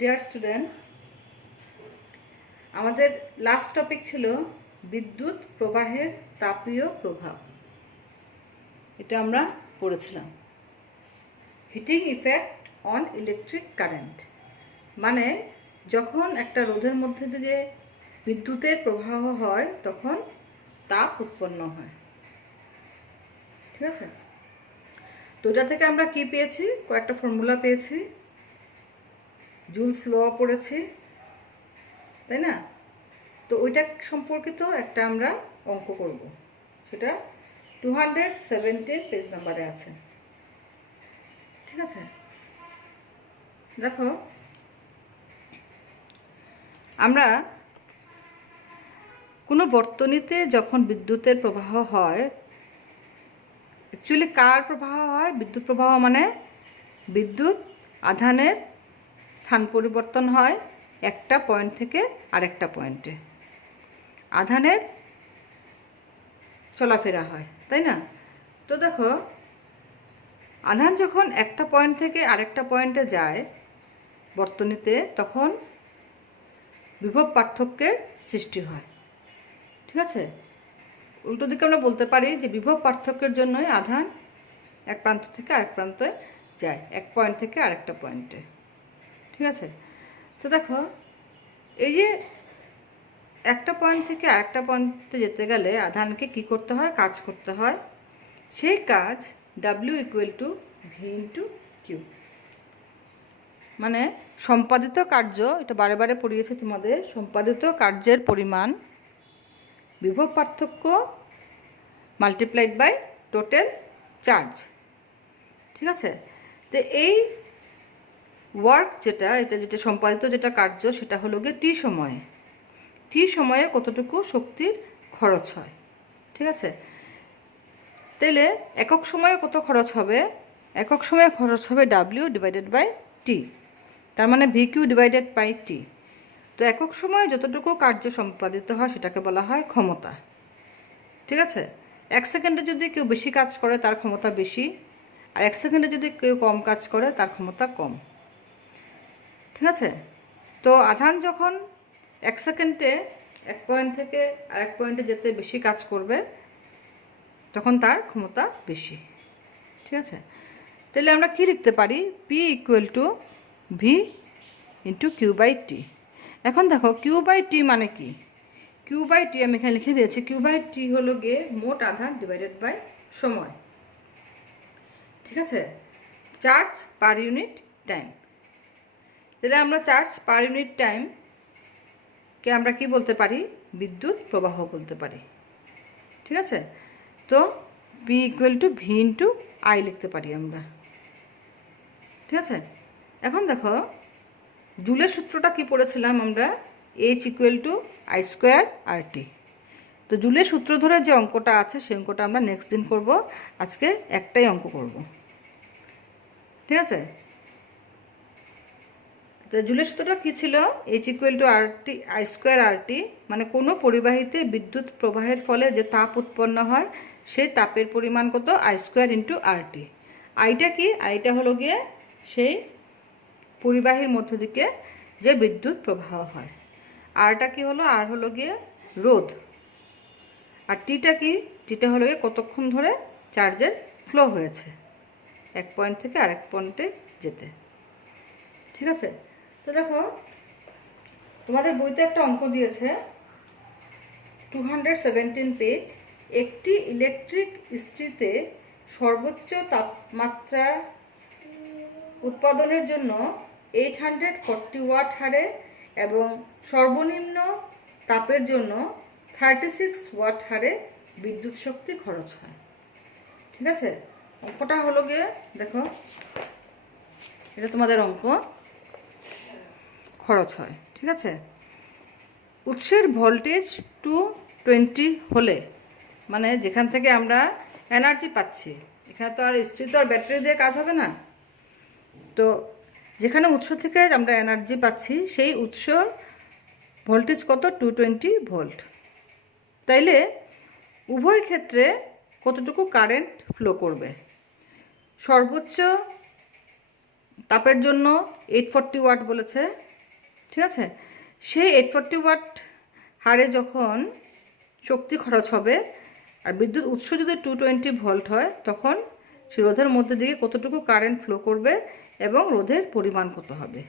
Deer students, আমাদের last topic ছিল বিদ্যুৎ প্রবাহের তাপীয় প্রভাব। এটা আমরা পড়েছিলাম। Heating effect on electric current, মানে যখন একটা রোধের মধ্যে দিয়ে বিদ্যুতের প্রবাহ হয় তখন তাপ উৎপন্ন হয়। ঠিক আছে, তো এটা থেকে আমরা কি পেয়েছি? কয়েকটা ফর্মুলা পেয়েছি, জুলস ল পড়েছি, তাই না? তো ওইটা সম্পর্কিত একটা আমরা অঙ্ক করব, সেটা 217 পেজ নাম্বারে আছে। ঠিক আছে, দেখো আমরা কোনো বর্তনীতে যখন বিদ্যুতের প্রবাহ হয়, অ্যাকচুয়ালি কার প্রবাহ হয়? বিদ্যুৎ প্রবাহ মানে বিদ্যুৎ আধানের স্থান পরিবর্তন হয় একটা পয়েন্ট থেকে আরেকটা পয়েন্টে, আধানের চলাফেরা হয়, তাই না? তো দেখো, আধান যখন একটা পয়েন্ট থেকে আরেকটা পয়েন্টে যায় বর্তনীতে, তখন বিভব পার্থক্যের সৃষ্টি হয়। ঠিক আছে, উল্টো দিকে আমরা বলতে পারি যে বিভব পার্থক্যের জন্যই আধান এক প্রান্ত থেকে আরেক প্রান্তে যায়, এক পয়েন্ট থেকে আরেকটা পয়েন্টে। ঠিক আছে, তো দেখো এই যে একটা পয়েন্ট থেকে আরেকটা পয়েন্টে যেতে গেলে আধানকে কি করতে হয়? কাজ করতে হয়। সেই কাজ W = V × Q, মানে সম্পাদিত কার্য, এটা বারে বারে পড়িয়েছে তোমাদের, সম্পাদিত কার্যের পরিমাণ বিভব পার্থক্য মাল্টিপ্লাইড বাই টোটাল চার্জ। ঠিক আছে, তো এই ওয়ার্ক যেটা সম্পাদিত যেটা কার্য, সেটা হলো গিয়ে টি সময়ে কতটুকু শক্তির খরচ হয়। ঠিক আছে, তাহলে একক সময়ে কত খরচ হবে? একক সময়ে খরচ হবে W/T, তার মানে VQ / T। তো একক সময়ে যতটুকু কার্য সম্পাদিত হয় সেটাকে বলা হয় ক্ষমতা। ঠিক আছে, 1 সেকেন্ডে যদি কেউ বেশি কাজ করে তার ক্ষমতা বেশি, আর 1 সেকেন্ডে যদি কেউ কম কাজ করে তার ক্ষমতা কম। ঠিক আছে, তো আধান যখন 1 সেকেন্ডে এক পয়েন্ট থেকে আরেক পয়েন্টে যেতে বেশি কাজ করবে তখন তার ক্ষমতা বেশি। ঠিক আছে, তাহলে আমরা কি লিখতে পারি? P = V × Q/T। এখন দেখো Q/T মানে কি? Q/T আমি এখানে লিখে দিয়েছি। Q/T হলো গিয়ে মোট আধান ডিভাইডেড বাই সময়। ঠিক আছে, চার্জ পার ইউনিট টাইম। তাহলে আমরা চার্জ পার ইউনিট টাইমকে আমরা কি বলতে পারি? বিদ্যুৎ প্রবাহ বলতে পারি। ঠিক আছে, তো P = V × I লিখতে পারি আমরা। ঠিক আছে, এখন দেখো জুলের সূত্রটা কি পড়েছিলাম আমরা? H = I²RT। তো জুলের সূত্র ধরে যে অঙ্কটা আছে সেই অঙ্কটা আমরা নেক্সট দিন করব, আজকে একটাই অঙ্ক করব। ঠিক আছে, তো জুলের সূত্রটা কী ছিল? H = I²RT, মানে কোনো পরিবাহীতে বিদ্যুৎ প্রবাহের ফলে যে তাপ উৎপন্ন হয় সেই তাপের পরিমাণ কত? I² × RT। আইটা কি? আইটা হলো গিয়ে সেই পরিবাহীর মধ্য দিকে যে বিদ্যুৎ প্রবাহ হয়। আরটা কি হলো? আর হলো গিয়ে রোধ। আর টিটা কি? টিটা হলো গিয়ে কতক্ষণ ধরে চার্জের ফ্লো হয়েছে এক পয়েন্ট থেকে আরেক পয়েন্টে যেতে। ঠিক আছে, তো দেখো তোমাদের বইতে একটা অঙ্ক দিয়েছে 217 পেজ। একটি ইলেকট্রিক ইস্ত্রিতে সর্বোচ্চ তাপমাত্রা উৎপাদনের জন্য 840 ওয়াট হারে এবং সর্বনিম্ন তাপের জন্য 36 ওয়াট হারে বিদ্যুৎ শক্তি খরচ হয়। ঠিক আছে, অঙ্কটা হলো গিয়ে দেখো, এটা তোমাদের অঙ্ক, খরচ হয়। ঠিক আছে, উৎসের ভোল্টেজ 220 হলে, মানে যেখান থেকে আমরা এনার্জি পাচ্ছি, এখানে তো আর ইস্ত্রি তো আর ব্যাটারি দিয়ে কাজ হবে না, তো যেখানে উৎস থেকে আমরা এনার্জি পাচ্ছি সেই উৎসর ভোল্টেজ কত? 220 ভোল্ট। তাইলে উভয় ক্ষেত্রে কতটুকু কারেন্ট ফ্লো করবে? সর্বোচ্চ তাপের জন্য 840 ওয়াট বলেছে, ঠিক আছে, সেই 840 ওয়াট হারে যখন শক্তি খরচ হবে আর বিদ্যুৎ উৎস যদি 220 ভোল্ট হয়, তখন সে রোধের মধ্যে দিয়ে কতটুকু কারেন্ট ফ্লো করবে এবং রোধের পরিমাণ কত হবে।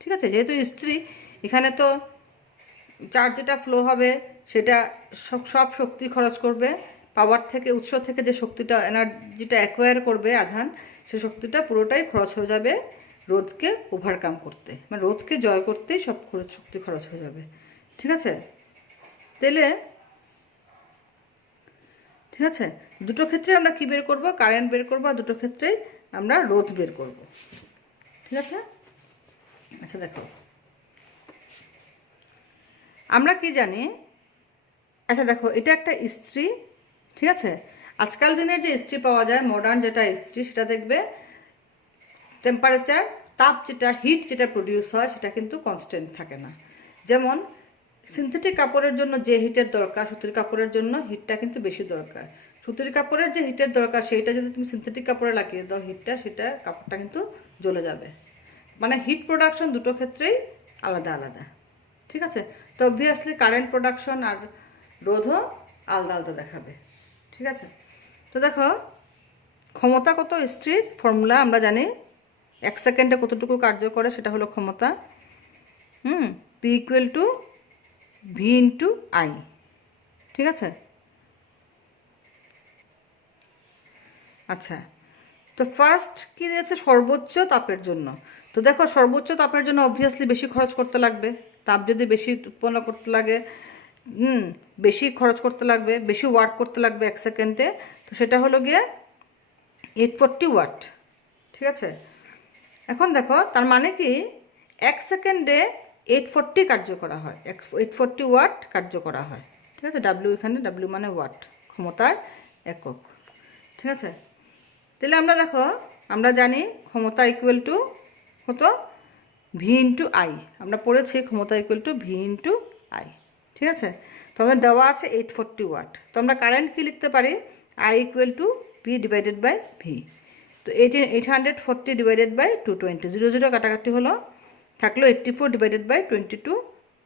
ঠিক আছে, যেহেতু ইস্ত্রি, এখানে তো চার্জ যেটা ফ্লো হবে সেটা সব শক্তি খরচ করবে, পাওয়ার থেকে, উৎস থেকে যে শক্তিটা, এনার্জিটা অ্যাকোয়ার করবে আধান, সে শক্তিটা পুরোটাই খরচ হয়ে যাবে রোধকে ওভারকাম করতে, মানে রোধকে জয় করতেই সব শক্তি খরচ হয়ে যাবে। ঠিক আছে, তাহলে ঠিক আছে, দুটো ক্ষেত্রে আমরা কি বের করব, কারেন্ট বের করব, আর দুটো ক্ষেত্রেই আমরা রোধ বের করব। ঠিক আছে, আচ্ছা দেখো আমরা কি জানি, আচ্ছা দেখো এটা একটা ইস্ত্রি। ঠিক আছে, আজকাল দিনের যে ইস্ত্রি পাওয়া যায়, মডার্ন যেটা ইস্ত্রি, সেটা দেখবে টেম্পারেচার, তাপ যেটা, হিট যেটা প্রডিউস হয় সেটা কিন্তু কনস্ট্যান্ট থাকে না। যেমন সিনথেটিক কাপড়ের জন্য যে হিটের দরকার, সুতির কাপড়ের জন্য হিটটা কিন্তু বেশি দরকার। সুতির কাপড়ের যে হিটের দরকার সেইটা যদি তুমি সিনথেটিক কাপড়ে লাগিয়ে দাও হিটটা, সেটা কাপড়টা কিন্তু জ্বলে যাবে। মানে হিট প্রোডাকশন দুটো ক্ষেত্রেই আলাদা আলাদা। ঠিক আছে, তো অবভিয়াসলি কারেন্ট প্রোডাকশন আর রোধও আলাদা আলাদা দেখাবে। ঠিক আছে, তো দেখো ক্ষমতা কত ইস্ত্রির ফর্মুলা আমরা জানি, 1 সেকেন্ডে কতটুকু কার্য করে সেটা হলো ক্ষমতা। P equal to V into I. ঠিক আছে, আচ্ছা তো ফার্স্ট কী দিয়েছে, সর্বোচ্চ তাপের জন্য। তো দেখো সর্বোচ্চ তাপের জন্য অবভিয়াসলি বেশি খরচ করতে লাগবে, তাপ যদি বেশি উৎপন্ন করতে লাগে, বেশি খরচ করতে লাগবে, বেশি ওয়াট করতে লাগবে 1 সেকেন্ডে, তো সেটা হলো গিয়ে 840 ওয়াট। ঠিক আছে, এখন দেখো তার মানে কি 1 সেকেন্ডে 840 কার্য করা হয়, 840 ওয়াট কার্য করা হয়। ঠিক আছে, ডাব্লিউ, এখানে ডাব্লিউ মানে ওয়াট, ক্ষমতার একক। ঠিক আছে, তাহলে আমরা দেখো আমরা জানি ক্ষমতা ইকুয়াল টু কত, ভি ইন্টু আই। আমরা পড়েছি ক্ষমতা equal to V into I. ঠিক আছে, তো আমাদের দেওয়া আছে 840 ওয়াট। তো আমরা কারেন্ট কি লিখতে পারি, I equal to P divided by V. তো 840 ডিভাইডেড বাই 220, 0 0 কাটাকাটি হলো, থাকলো 84 ডিভাইডেড বাই 22,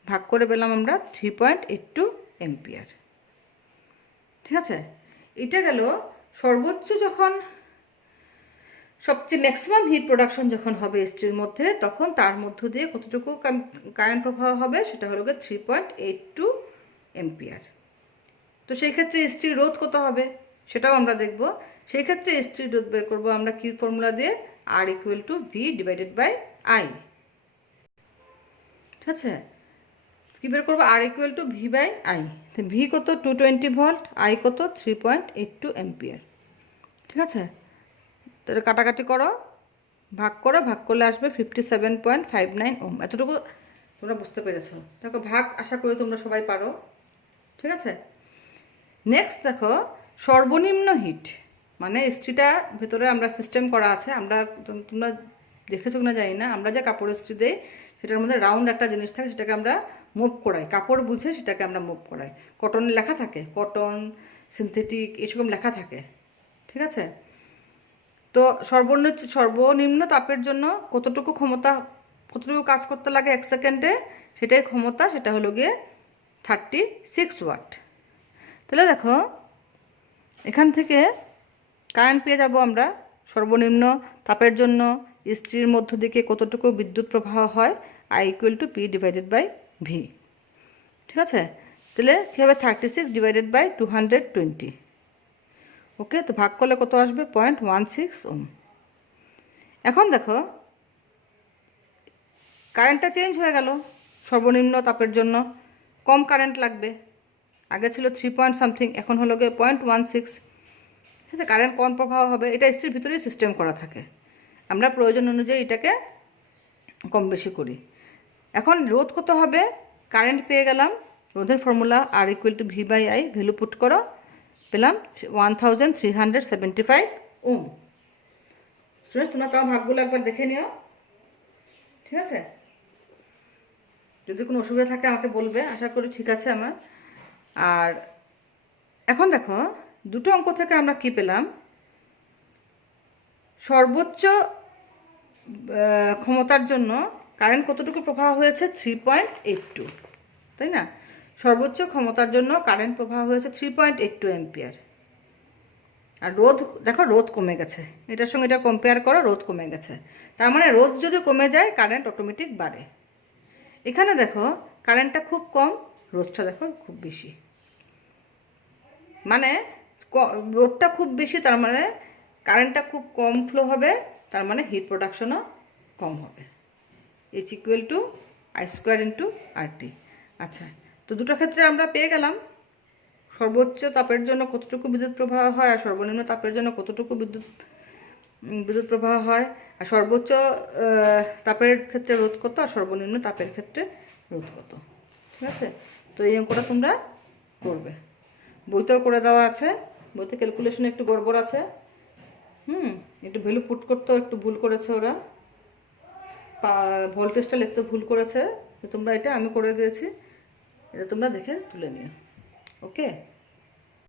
ভাগ করে পেলাম আমরা 3.82 এম্পিয়ার। ঠিক আছে, এটা গেল সর্বোচ্চ যখন সবচেয়ে ম্যাক্সিমাম হিট প্রোডাকশন যখন হবে ইস্ত্রির মধ্যে, তখন তার মধ্য দিয়ে কতটুকু কারেন্ট প্রবাহ হবে সেটা হলো 3.82 এম্পিয়ার। তো সেই ক্ষেত্রে ইস্ত্রির রোধ কত হবে সেটাও আমরা দেখব। সেই ক্ষেত্রে ইস্ত্রির রোধ বের করবো আমরা কি ফর্মুলা দিয়ে, R equal to V divided by I. ঠিক আছে, কী বের করবো, R equal to V by I. V কত 220 ভোল্ট, আই কত 3.82 এম্পিয়ার। ঠিক আছে, তাহলে কাটাকাটি করো, ভাগ করো, ভাগ করলে আসবে 57.59 ওম। এতটুকু তোমরা বুঝতে পেরেছো। দেখো ভাগ আশা করি তোমরা সবাই পারো। ঠিক আছে, নেক্সট দেখো সর্বনিম্ন হিট, মানে ইস্ত্রিটার ভেতরে আমরা সিস্টেম করা আছে, আমরা তোমরা দেখেছো কিনা জানি না, আমরা যে কাপড় ইস্ত্রি দিই সেটার মধ্যে রাউন্ড একটা জিনিস থাকে, সেটাকে আমরা মুভ করাই, কাপড় বুঝে সেটাকে আমরা মুভ করাই। কটন লেখা থাকে, কটন, সিনথেটিক, এসব লেখা থাকে। ঠিক আছে, তো সর্বনিম্ন তাপের জন্য কতটুকু ক্ষমতা, কতটুকু কাজ করতে লাগে 1 সেকেন্ডে, সেটাই ক্ষমতা, সেটা হলো গিয়ে 36 ওয়াট। তাহলে দেখো এখান থেকে কারেন্ট পেয়ে যাব আমরা, সর্বনিম্ন তাপের জন্য ইস্ত্রির মধ্য দিকে কতটুকু বিদ্যুৎ প্রবাহ হয়, I equal to P divided by V. ঠিক আছে, তাহলে কী হবে 36 ডিভাইডেড বাই 220। ওকে, তো ভাগ করলে কত আসবে 0.16 ওম। এখন দেখো কারেন্টটা চেঞ্জ হয়ে গেল, সর্বনিম্ন তাপের জন্য কম কারেন্ট লাগবে, আগে ছিল 3 পয়েন্ট সামথিং, এখন হলো গিয়ে 0.16। ঠিক আছে, কারেন্ট কম প্রবাহ হবে, এটা ইস্ত্রির ভিতরেই সিস্টেম করা থাকে, আমরা প্রয়োজন অনুযায়ী এটাকে কম বেশি করি। এখন রোধ কত হবে, কারেন্ট পেয়ে গেলাম, রোধের formula R equal to V by I, value put করো, পেলাম 1375 ওম। স্টুডেন্টস তোমরা তাও ভাগগুলো একবার দেখে নিও। ঠিক আছে, যদি কোনো অসুবিধা থাকে আমাকে বলবে, আশা করি ঠিক আছে আমার। আর এখন দেখো দুটো অঙ্ক থেকে আমরা কি পেলাম, সর্বোচ্চ ক্ষমতার জন্য কারেন্ট কতটুকু প্রবাহ হয়েছে 3.82, তাই না? সর্বোচ্চ ক্ষমতার জন্য কারেন্ট প্রবাহ হয়েছে 3.82 অ্যাম্পিয়ার। আর রোধ দেখো, রোধ কমে গেছে, এটার সঙ্গে এটা কম্পেয়ার করো, রোধ কমে গেছে। তার মানে রোধ যদি কমে যায় কারেন্ট অটোমেটিক বাড়ে। এখানে দেখো কারেন্টটা খুব কম, রোধটা দেখো খুব বেশি, মানে রোধটা খুব বেশি, তার মানে কারেন্টটা খুব কম ফ্লো হবে, তার মানে হিট প্রোডাকশনও কম হবে। H equal to I square into RT। আচ্ছা, তো দুটো ক্ষেত্রে আমরা পেয়ে গেলাম সর্বোচ্চ তাপের জন্য কতটুকু বিদ্যুৎ প্রবাহ হয় আর সর্বনিম্ন তাপের জন্য কতটুকু বিদ্যুৎ প্রবাহ হয়, আর সর্বোচ্চ তাপের ক্ষেত্রে রোধ কত আর সর্বনিম্ন তাপের ক্ষেত্রে রোধ কত। ঠিক আছে, তো এই অঙ্কটা তোমরা করবে, বইতেও করে দেওয়া আছে, বইতে ক্যালকুলেশনে একটু গড়বড় আছে, একটু ভ্যালু পুট করতেও একটু ভুল করেছে ওরা, ভোল্টেজটা লিখতে ভুল করেছে। তোমরা এটা আমি করে দিয়েছি, এটা তোমরা দেখে তুলে নিও। ওকে।